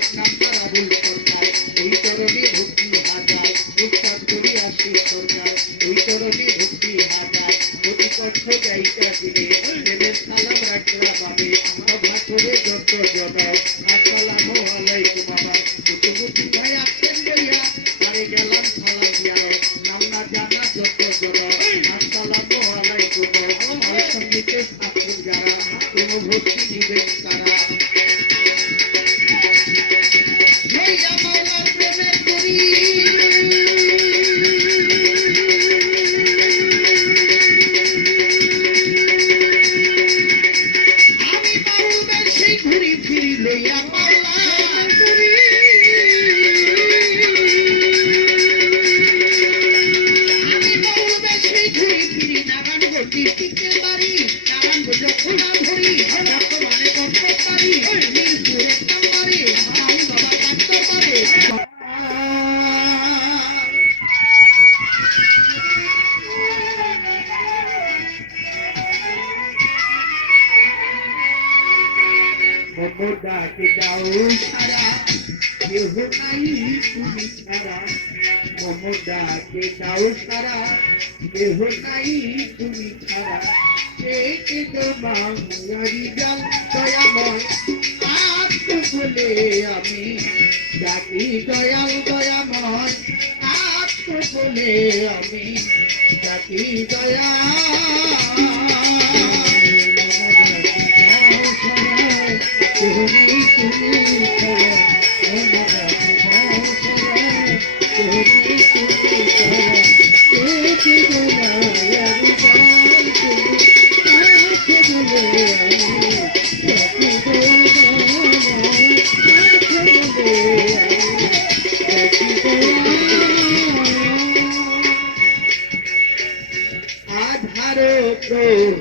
Sexta parábola. ডাক দাও সারা কেহ নাই তুমি সারা মম ডাকে দাও সারা কেহ নাই তুমি সারা কে তোমারি যান দয়াময় আত্ম বলে আমি ডাকি দয়াল দয়াময় আত্ম বলে আমি ডাকি দয়া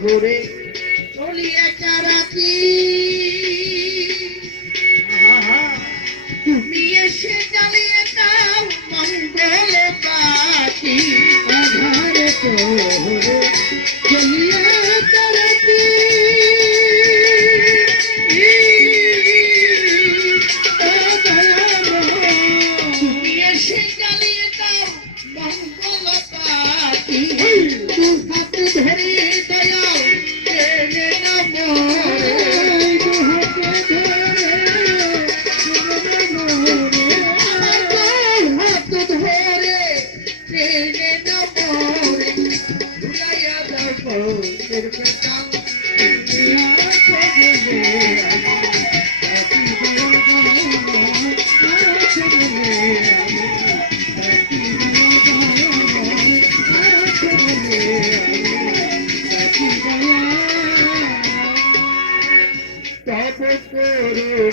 হরি। বলিয়া চারা কি?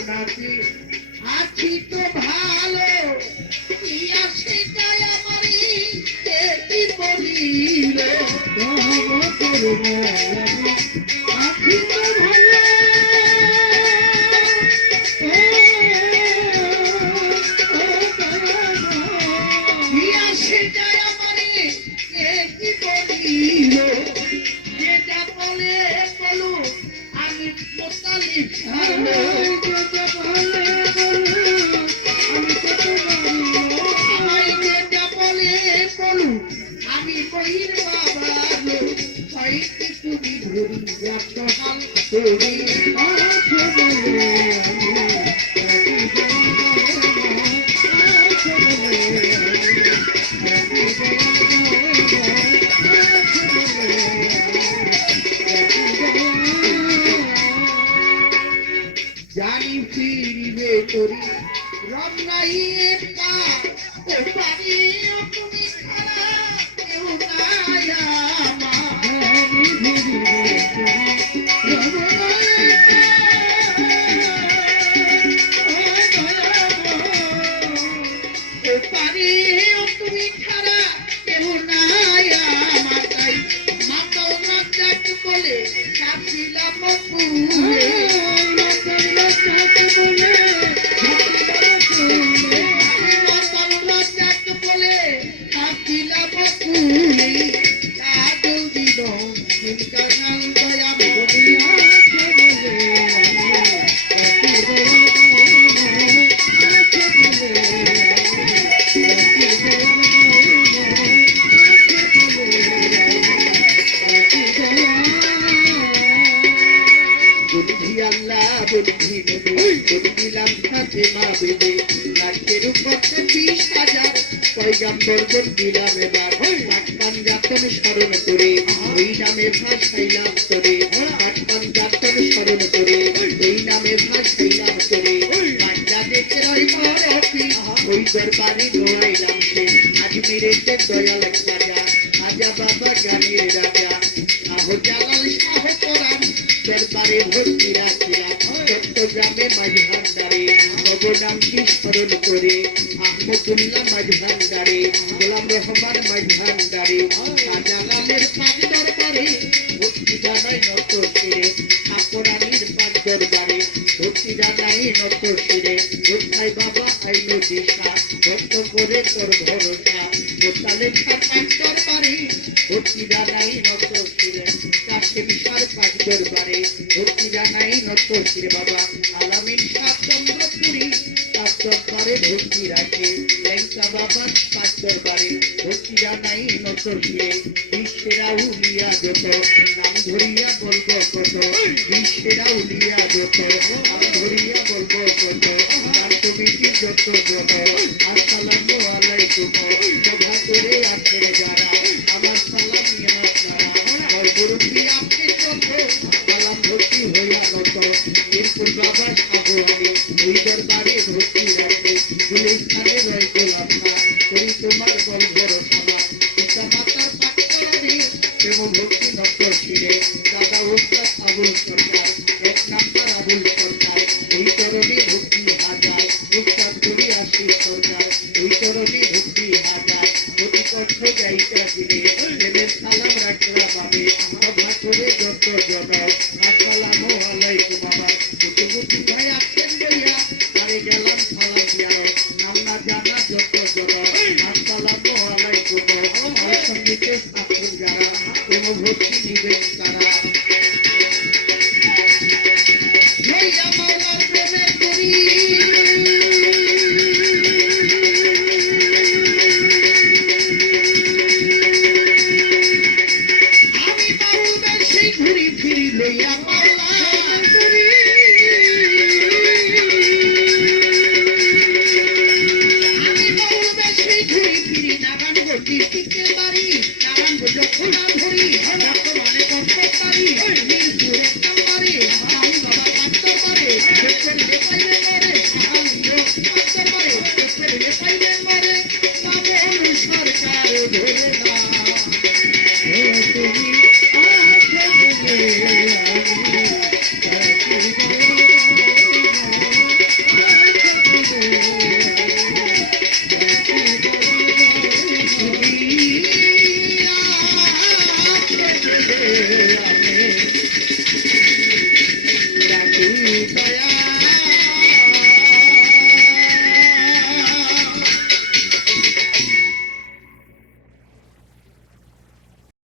কাছে আছি তো ভালো ইয়া আমার আছি তো ভালো Senhor. দিলাম সাথে মা বেদে লাখের উপর বিশ হাজার সে আজমিরেতে দয়াল খাজা খাজা বাবা গানের রাজা শাহ জালাল দরবারে ভর্তি রাখিলাম চট্টগ্রামে মাঝ ভান্ডারে নবনামটি স্মরণ করে আহমদুল্লাহ মাঝ ভান্ডারে গোলাম রহমান মাঝ ভান্ডারে শাহজালালের পাঁচ দরবারে ভর্তি জানাই নত শিরে। ঠাকুরানির পাঁচ দরবারে ভর্তি জানাই নত শিরে। ভরসা। ভর্তি জানাই নত বাবা আলামিন সাত চন্দ্রপুরী সাত দরবারে ভর্তি রাখে লেঙ্কা বাবার পাঁচ দরবারে ভর্তি জানাই নত শিরে বিশ্বেরা উলিয়া যত নাম ধরিয়া বলব কত বিশ্বেরা উলিয়া যত নাম ধরিয়া বলব কত নাম কমিটির যত যত আমি ওই নারায়ণগঞ্জ ডিস্ট্রিক্টের বাড়ি নারায়ণগঞ্জ যখন ধরি বর্তমানে কর্মচারী মিরপুর এক নম্বরে আমি বাবা পাঁচটার পারে পেট্রোলে পাইলে মরে আমিও পাঁচটার পারে পেট্রোলে পাইলে মরে মামন সরকার ধরে না দয়া